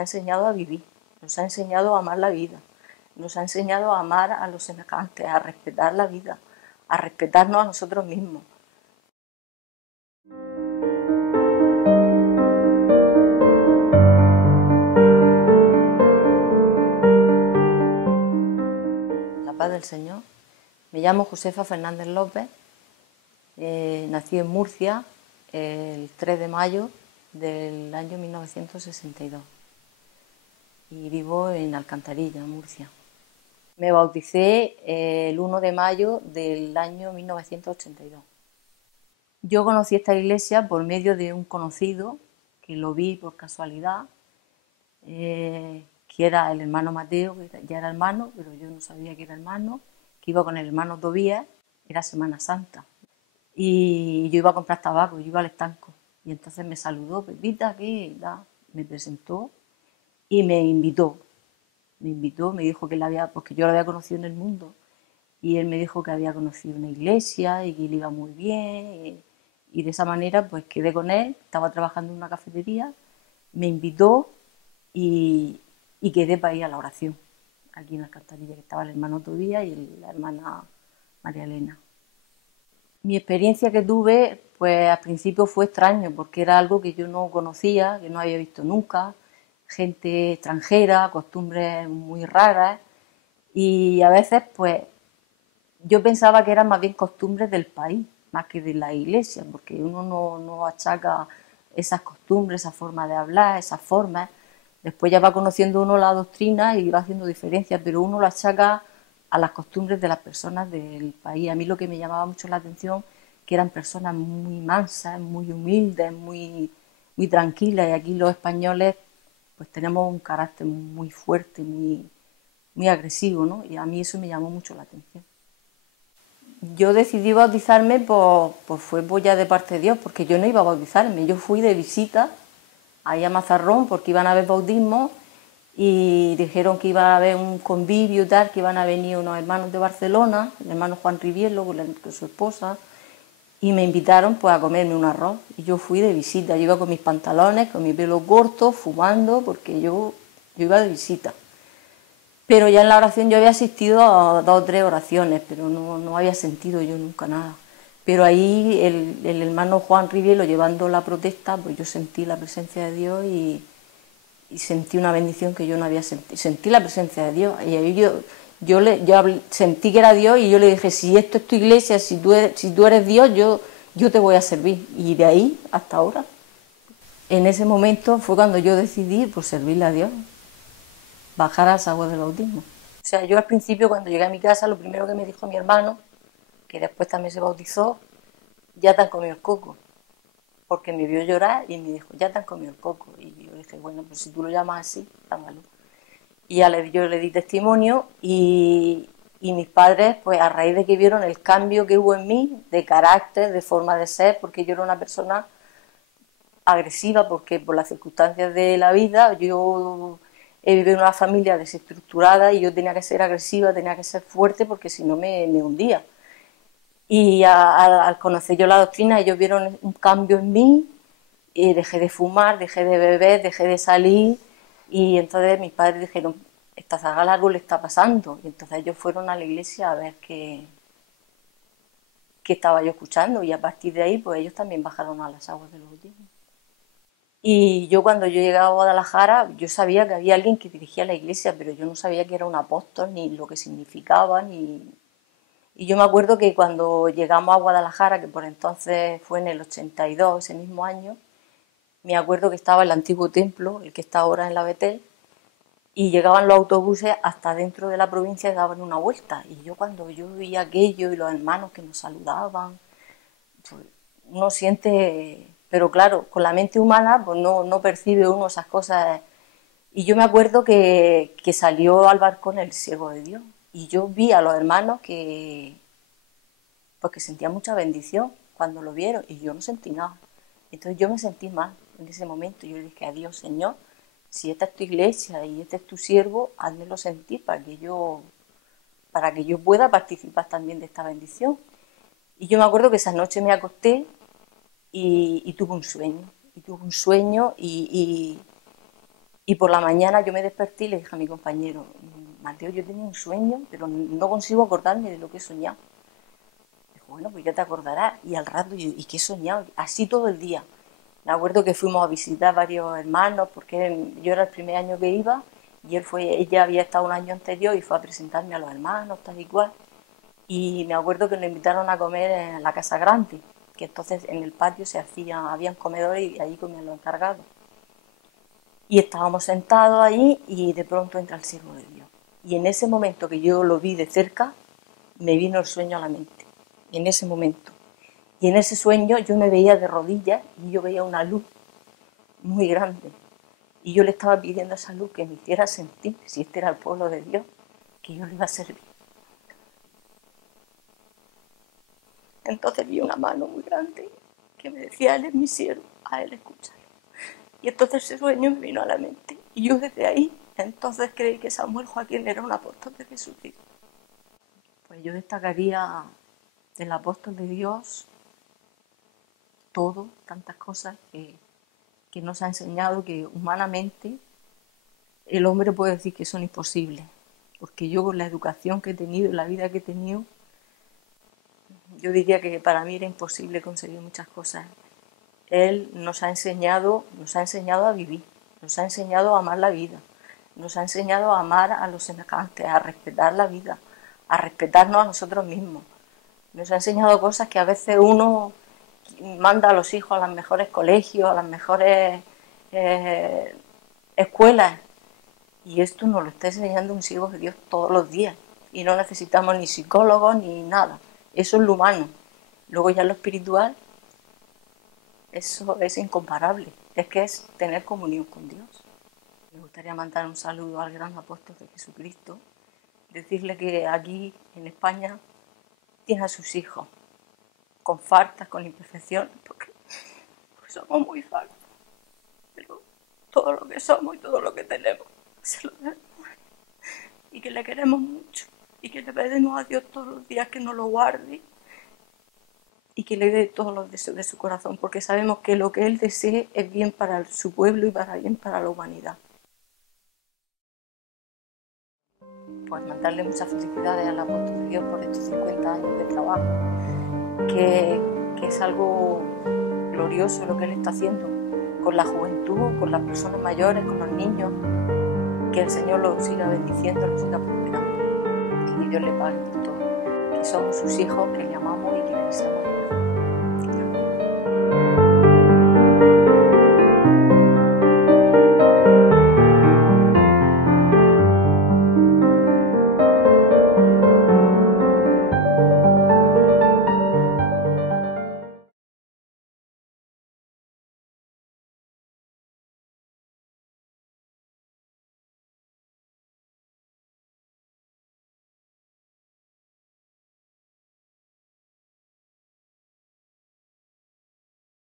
ha enseñado a vivir, nos ha enseñado a amar la vida, nos ha enseñado a amar a los semejantes, a respetar la vida, a respetarnos a nosotros mismos. La paz del Señor. Me llamo Josefa Fernández López, nací en Murcia el 3 de mayo del año 1962 y vivo en Alcantarilla, Murcia. Me bauticé el 1 de mayo del año 1982. Yo conocí esta iglesia por medio de un conocido que lo vi por casualidad, que era el hermano Mateo, que ya era hermano, pero yo no sabía que era hermano, que iba con el hermano Tobías, era Semana Santa. Y yo iba a comprar tabaco, yo iba al estanco. Y entonces me saludó, Pepita, ¿qué? Me presentó y me invitó. Me dijo que él había, porque yo lo había conocido en el mundo, y él me dijo que había conocido una iglesia y que le iba muy bien. Y de esa manera pues quedé con él, estaba trabajando en una cafetería, me invitó y quedé para ir a la oración, aquí en Alcantarilla, que estaba el hermano Tobías y la hermana María Elena. Mi experiencia que tuve, pues al principio fue extraño, porque era algo que yo no conocía, que no había visto nunca, gente extranjera, costumbres muy raras, y a veces pues yo pensaba que eran más bien costumbres del país, más que de la iglesia, porque uno no achaca esas costumbres, esa forma de hablar, esas formas. Después ya va conociendo uno la doctrina y va haciendo diferencias, pero uno lo achaca a las costumbres de las personas del país. A mí lo que me llamaba mucho la atención que eran personas muy mansas, muy humildes, muy tranquilas, y aquí los españoles pues tenemos un carácter muy fuerte, muy agresivo, ¿no? Y a mí eso me llamó mucho la atención. Yo decidí bautizarme, pues fue ya de parte de Dios, porque yo no iba a bautizarme, yo fui de visita ahí a Mazarrón porque iban a haber bautismos y dijeron que iba a haber un convivio y tal, que iban a venir unos hermanos de Barcelona, el hermano Juan Rivielo con su esposa, y me invitaron pues a comerme un arroz, y yo fui de visita, yo iba con mis pantalones, con mi pelo corto, fumando, porque yo iba de visita. Pero ya en la oración yo había asistido a 2 o 3 oraciones, pero no había sentido yo nunca nada. Pero ahí el hermano Juan Rivielo llevando la protesta, pues yo sentí la presencia de Dios y sentí una bendición que yo no había sentido. Sentí la presencia de Dios y ahí yo sentí que era Dios y yo le dije, si esto es tu iglesia, si tú eres Dios, yo te voy a servir. Y de ahí hasta ahora. En ese momento fue cuando yo decidí pues servirle a Dios, bajar a las aguas del bautismo. O sea, yo al principio cuando llegué a mi casa, lo primero que me dijo mi hermano, que después también se bautizó, ya te han comido el coco, porque me vio llorar y me dijo, ya te han comido el coco. Y yo dije, bueno, pues si tú lo llamas así, llámalo. Y ya yo le di testimonio y mis padres, pues a raíz de que vieron el cambio que hubo en mí, de carácter, de forma de ser, porque yo era una persona agresiva, porque por las circunstancias de la vida yo he vivido en una familia desestructurada y yo tenía que ser agresiva, tenía que ser fuerte, porque si no me hundía. Y al conocer yo la doctrina, ellos vieron un cambio en mí, y dejé de fumar, dejé de beber, dejé de salir, y entonces mis padres dijeron, esta zagala algo le está pasando, y entonces ellos fueron a la iglesia a ver qué estaba yo escuchando, y a partir de ahí pues ellos también bajaron a las aguas del bautismo. Y yo cuando yo llegaba a Guadalajara, yo sabía que había alguien que dirigía la iglesia, pero yo no sabía que era un apóstol, ni lo que significaba, Y yo me acuerdo que cuando llegamos a Guadalajara, que por entonces fue en el 82, ese mismo año, me acuerdo que estaba el antiguo templo, el que está ahora en la Betel, y llegaban los autobuses hasta dentro de la provincia y daban una vuelta. Y yo cuando yo vi aquello y los hermanos que nos saludaban, pues uno siente, pero claro, con la mente humana pues no percibe uno esas cosas. Y yo me acuerdo que salió al balcón el siervo de Dios y yo vi a los hermanos pues que sentían mucha bendición cuando lo vieron y yo no sentí nada. Entonces yo me sentí mal en ese momento. Yo le dije a Dios, Señor, si esta es tu iglesia y este es tu siervo, házmelo sentir para que yo pueda participar también de esta bendición. Y yo me acuerdo que esa noche me acosté y tuve un sueño. Y tuve un sueño y Y por la mañana yo me desperté y le dije a mi compañero, Mateo, yo tenía un sueño, pero no consigo acordarme de lo que he soñado. Dijo, bueno, pues ya te acordarás. Y al rato, ¿y qué he soñado? Así todo el día. Me acuerdo que fuimos a visitar varios hermanos, porque yo era el primer año que iba, y ella había estado un año anterior y fue a presentarme a los hermanos, tal y cual. Y me acuerdo que nos invitaron a comer en la Casa Grande, que entonces en el patio habían comedores y allí comían los encargados. Y estábamos sentados allí y de pronto entra el siervo de Dios. Y en ese momento que yo lo vi de cerca, me vino el sueño a la mente. En ese momento. Y en ese sueño yo me veía de rodillas y yo veía una luz muy grande. Y yo le estaba pidiendo a esa luz que me hiciera sentir, si este era el pueblo de Dios, que yo le iba a servir. Entonces vi una mano muy grande que me decía, él es mi siervo, a él escúchalo. Y entonces ese sueño me vino a la mente. Y yo desde ahí, entonces creí que Samuel Joaquín era un apóstol de Jesucristo. Pues yo destacaría del apóstol de Dios todo, tantas cosas que nos ha enseñado que humanamente el hombre puede decir que son imposibles. Porque yo con la educación que he tenido y la vida que he tenido, yo diría que para mí era imposible conseguir muchas cosas. Él nos ha enseñado a vivir, nos ha enseñado a amar la vida, nos ha enseñado a amar a los semejantes, a respetar la vida, a respetarnos a nosotros mismos. Nos ha enseñado cosas que a veces uno manda a los hijos a los mejores colegios, a las mejores escuelas, y esto nos lo está enseñando un siervo de Dios todos los días, y no necesitamos ni psicólogos ni nada. Eso es lo humano. Luego ya lo espiritual, eso es incomparable, es que es tener comunión con Dios. Me gustaría mandar un saludo al gran apóstol de Jesucristo, decirle que aquí en España tiene a sus hijos, con faltas, con imperfecciones, porque somos muy faltos, pero todo lo que somos y todo lo que tenemos se lo debemos a Él, y que le queremos mucho, y que le pedimos a Dios todos los días que nos lo guarde, y que le dé todos los deseos de su corazón, porque sabemos que lo que Él desee es bien para su pueblo y bien para la humanidad. Pues mandarle muchas felicidades al apóstol de Dios por estos 50 años de trabajo, que es algo glorioso lo que Él está haciendo con la juventud, con las personas mayores, con los niños, que el Señor los siga bendiciendo, los siga prosperando y que Dios le pague por todo, que somos sus hijos, que le amamos y que le deseamos.